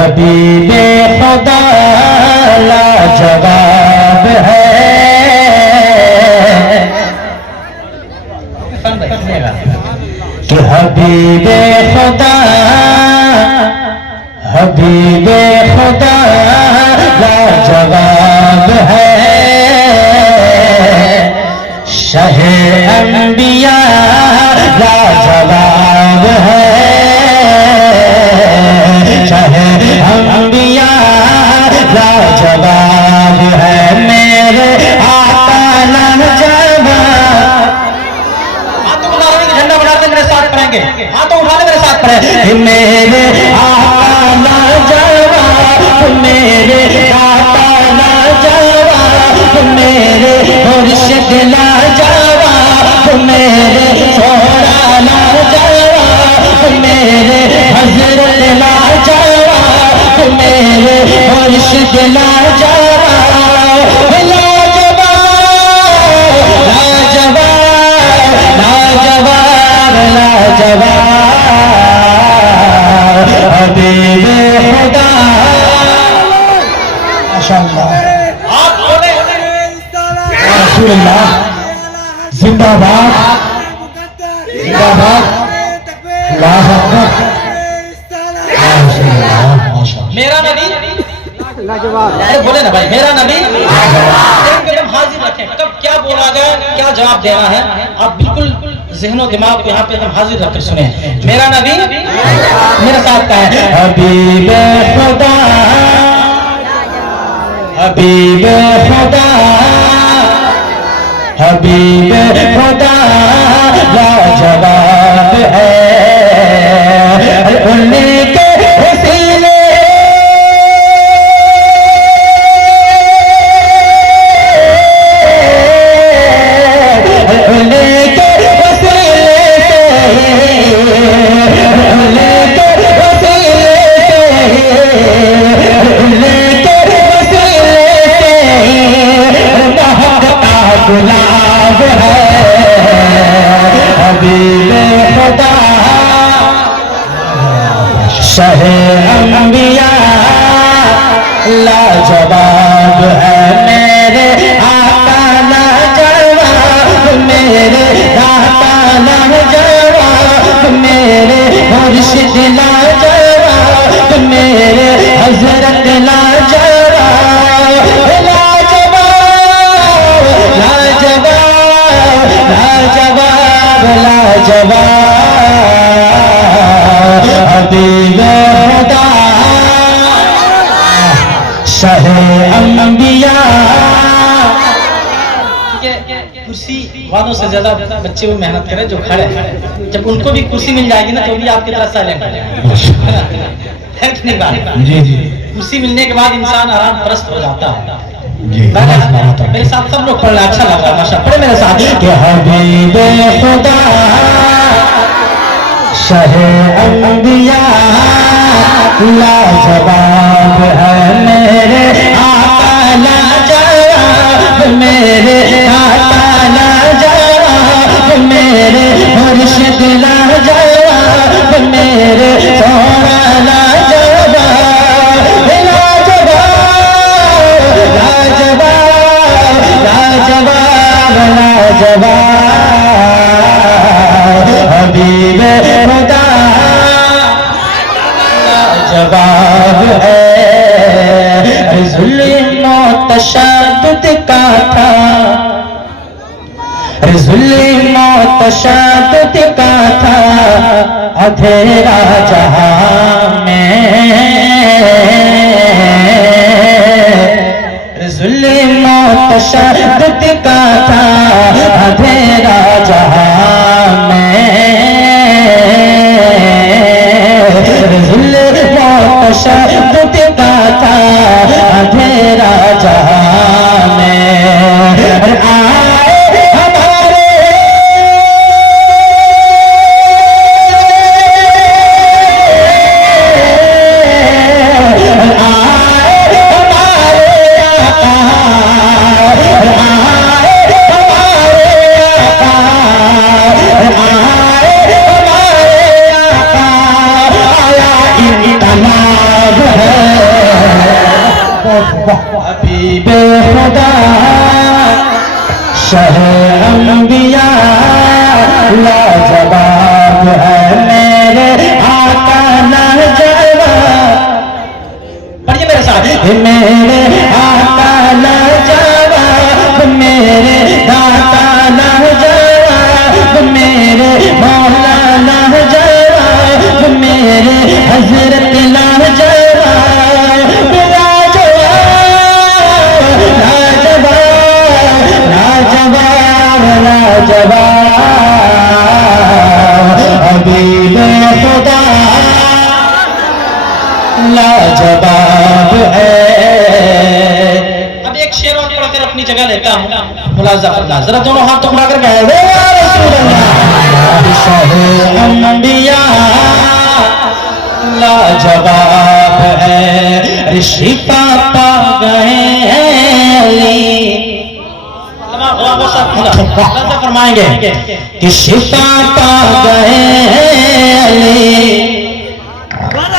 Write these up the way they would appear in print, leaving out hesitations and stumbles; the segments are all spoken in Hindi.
हबीबे खुदा लाजवाब है। कि हबीबे खुदा लाजवाब है। शाहे अंबिया लाजवाब है। शाहे अंबिया लाजवाब है। मेरे आका लाजवाब। हाथों उठा रहे झंडा बढ़ाते मेरे साथ पढ़ेंगे। हाथों उठा ले मेरे साथ पढ़े। मेरे आका लाजवाब, मेरे आका लाजवाब, मेरे मुर्शिद लाजवाब, मेरे सोहरा लाजवाब, मेरे हजरत लाजवाब, मेरे मुर्शिद लाजवाब। लाजवाब लाजवाब हबीबे खुदा। माशाअल्लाह। आप बोले रसूलुल्लाह जिंदाबाद जिंदाबाद। अल्लाह अकबर। मेरा नबी लाजवाब। बोले ना भाई, मेरा नबी एकदम हाजिर रखें। कब क्या बोला गया, क्या जवाब देना है, आप बिल्कुल ज़हन और दिमाग को यहाँ पे हम हाजिर रखकर सुने। मेरा नबी मेरे साथ का है। हबीबे खुदा, हबीबे खुदा, हबीबे खुदा लाजवाब है। उन्हीं के वसीले गुलाब है। हबीबे खुदा शाहे अंबिया लाजवाब है। मेरे आका लाजवाब, मेरे आका लाजवाब, मेरे मुर्शिद लाजवाब, मेरे हजरत लाजवाब। लाजवाब लाजवाब हबीबे खुदा शाहे अंबिया। कुर्सी वालों से ज्यादा बच्चे वो मेहनत करें जो खड़े हैं। जब उनको भी कुर्सी मिल जाएगी ना तो भी आपकी तरह साइलेंट है कि नहीं बात? जी जी। कुर्सी मिलने के बाद इंसान आराम परस्त हो जाता है। मेरे साथ सब लोग पढ़ना अच्छा लग रहा है माशा। पढ़े मेरे साथ। कि हबीबे खुदा शाहे अंबिया लाजवाब है। मेरे आका लाजवाब, मेरे आका लाजवाब, मेरे मुर्शिद लाजवाब, मेरे सोहरा लाजवाब। लाजवाब लाजवाब हबीबे खुदा लाजवाब है। जुल्म तशद्दुद का था, जुल्म तशद्दुद का था अंधेरा जहां में। जुल्म तशद्दुद का था अंधेरा जहां में। जुल्म तशद्दुद का था अंधेरा जहां में। है हबीबे खुदा शहे अंबिया लाजवाब है मेरे आका लाजवाब। पढ़िए मेरे साथ, मेरे आका लाजवाब, मेरे दाता लाजवाब, मेरे मौला लाजवाब, मेरे हजरत लाजवाब, लाजवाब लाजवाब लाजवाब हबीबे खुदा लाजवाब है। अब एक शेर और पढ़कर अपनी जगह लेता हूँ, मुलाजा फरमाइए जरा दोनों हाथ उठा कर कहे या रसूल अल्लाह। शाहे अंबिया लाजवाब है, ऋषि पापा गए अली। मुलाजा फरमाएंगे कि शिफा पा गए अली,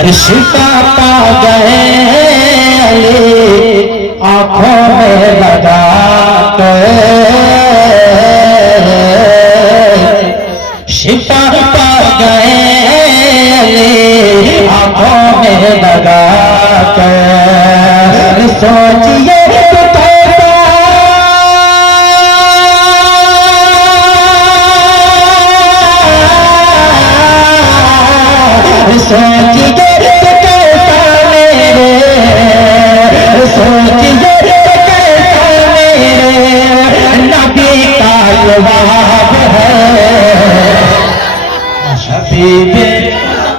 ऋषिका पा गए अली, आंखों में लगा शिफा पा गए अली, आंखों में लगा कर। सोचिए सोचिए